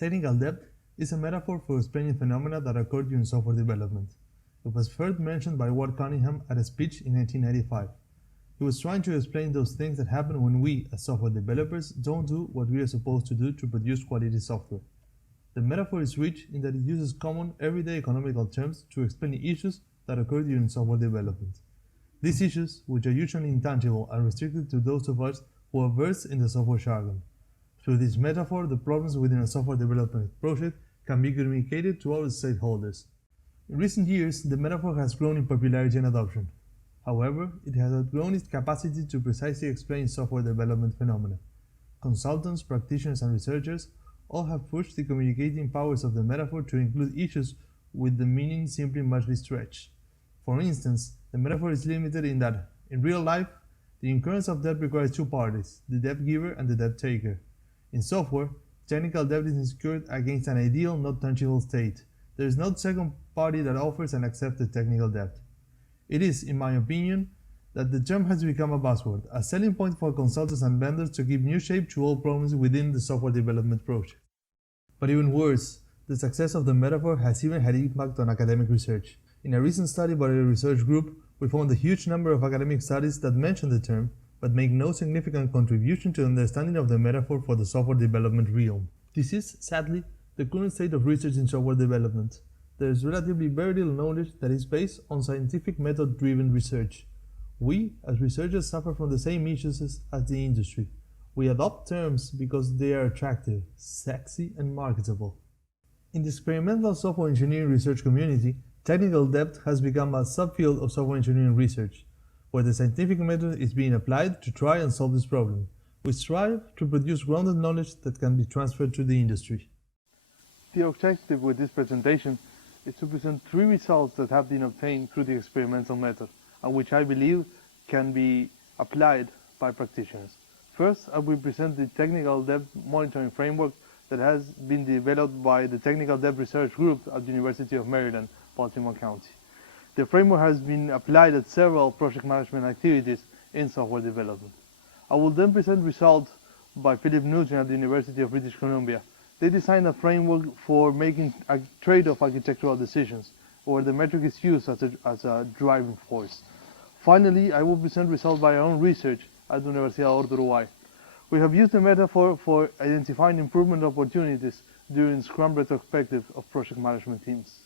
Technical debt is a metaphor for explaining phenomena that occur during software development. It was first mentioned by Ward Cunningham at a speech in 1995. He was trying to explain those things that happen when we, as software developers, don't do what we are supposed to do to produce quality software. The metaphor is rich in that it uses common, everyday economical terms to explain issues that occur during software development. These issues, which are usually intangible, are restricted to those of us who are versed in the software jargon. Through this metaphor, the problems within a software development project can be communicated to all stakeholders. In recent years, the metaphor has grown in popularity and adoption. However, it has outgrown its capacity to precisely explain software development phenomena. Consultants, practitioners, and researchers all have pushed the communicating powers of the metaphor to include issues with the meaning simply must be stretched. For instance, the metaphor is limited in that, in real life, the incurrence of debt requires two parties, the debt giver and the debt taker. In software, technical debt is incurred against an ideal, not tangible state. There is no second party that offers and accepts the technical debt. It is, in my opinion, that the term has become a buzzword, a selling point for consultants and vendors to give new shape to all problems within the software development project. But even worse, the success of the metaphor has even had impact on academic research. In a recent study by a research group, we found a huge number of academic studies that mention the term, but make no significant contribution to the understanding of the metaphor for the software development realm. This is, sadly, the current state of research in software development. There is relatively very little knowledge that is based on scientific method-driven research. We, as researchers, suffer from the same issues as the industry. We adopt terms because they are attractive, sexy, and marketable. In the experimental software engineering research community, technical debt has become a subfield of software engineering research, where the scientific method is being applied to try and solve this problem. We strive to produce grounded knowledge that can be transferred to the industry. The objective with this presentation is to present three results that have been obtained through the experimental method, and which I believe can be applied by practitioners. First, I will present the technical debt monitoring framework that has been developed by the Technical Debt Research Group at the University of Maryland, Baltimore County. The framework has been applied at several project management activities in software development. I will then present results by Philip Nugent at the University of British Columbia. They designed a framework for making a trade-off architectural decisions, where the metric is used as a driving force. Finally, I will present results by our own research at the Universidad of Uruguay. We have used the metaphor for identifying improvement opportunities during Scrum retrospective of project management teams.